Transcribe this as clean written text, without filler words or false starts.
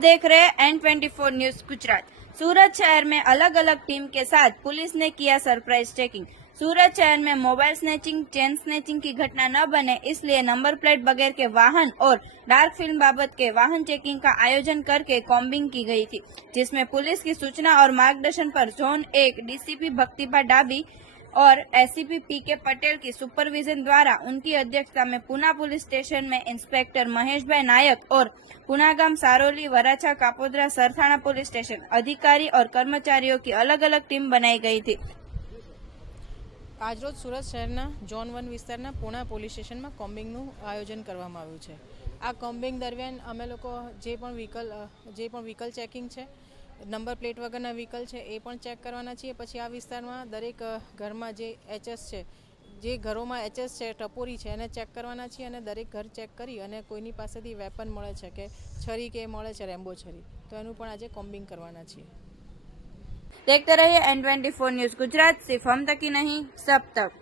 देख रहे हैं N24 न्यूज गुजरात। सूरत शहर में अलग अलग टीम के साथ पुलिस ने किया सरप्राइज चेकिंग। सूरत शहर में मोबाइल स्नैचिंग, चेन स्नैचिंग की घटना न बने, इसलिए नंबर प्लेट बगैर के वाहन और डार्क फिल्म बाबत के वाहन चेकिंग का आयोजन करके कॉम्बिंग की गई थी, जिसमें पुलिस की सूचना और मार्गदर्शन पर जोन 1 डीसीपी भक्तिभा डाबी और एसीपी पीके पटेल की सुपरविजन द्वारा उनकी अध्यक्षता में पुना पुलिस स्टेशन में इंस्पेक्टर महेश भाई नायक और पुनागाम, सारोली, वराछा, कापोद्रा, सरथाना पुलिस स्टेशन अधिकारी और कर्मचारियों की अलग अलग टीम बनाई गई थी। આજરોજ સુરત શહેરના ઝોન 1 વિસ્તારના પૂણા પોલીસ સ્ટેશનમાં કોમ્બિંગનું આયોજન કરવામાં આવ્યું છે। આ કોમ્બિંગ દરમિયાન અમે લોકો જે પણ વ્હીકલ ચેકિંગ છે, નંબર પ્લેટ વગરના વ્હીકલ છે એ પણ ચેક કરવાના છીએ। પછી આ વિસ્તારમાં દરેક ઘરમાં જે એચએસ છે, જે ઘરોમાં એચએસ છે, ટપોરી છે, એને ચેક કરવાના છીએ અને દરેક ઘર ચેક કરી અને કોઈની પાસેથી વેપન મળે છે કે છરી કે મળે છે રેમ્બો છરી, તો એનું પણ આજે કોમ્બિંગ કરવાના છીએ। देखते रहिए N24 न्यूज गुजरात, सिर्फ हम तक ही नहीं सब तक।